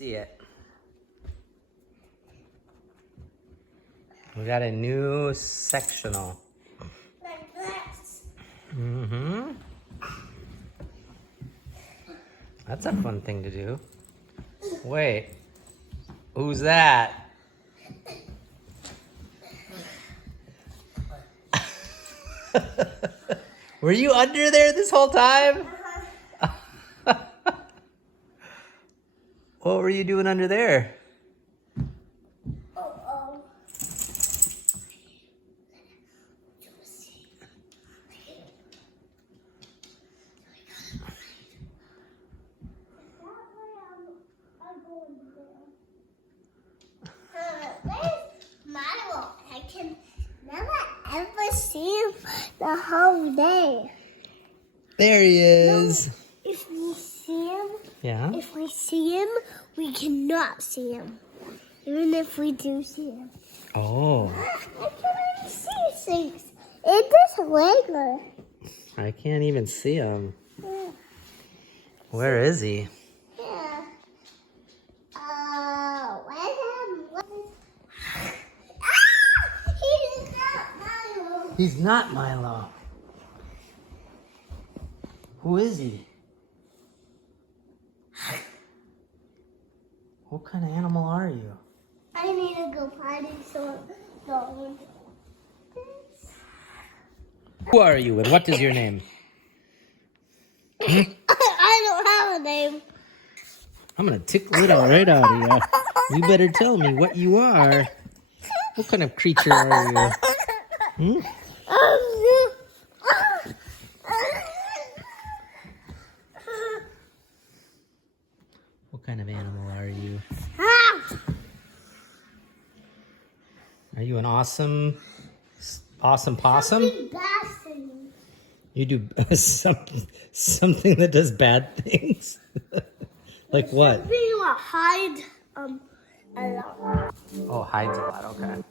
see it. We got a new sectional. Like this. Mm-hmm. That's a fun thing to do. Wait, who's that? Were you under there this whole time? What were you doing under there? Oh. Where's Milo? I can never ever see him the whole day. There he is. No, if we see him, Yeah. if we see him, we cannot see him. Even if we do see him. Oh, I can't even see things. It is regular. I can't even see him. Yeah. Where is he? Yeah. He's not Milo. He's not Milo. Who is he? What kind of animal are you? I need to go potty, so don't. Who are you and what is your name? I don't have a name. I'm gonna tickle it all right out of you. You better tell me what you are. What kind of creature are you? What kind of animal are you? Are you an awesome possum? You do something that does bad things? Like what? Something will hide a lot. Oh, hides a lot, okay.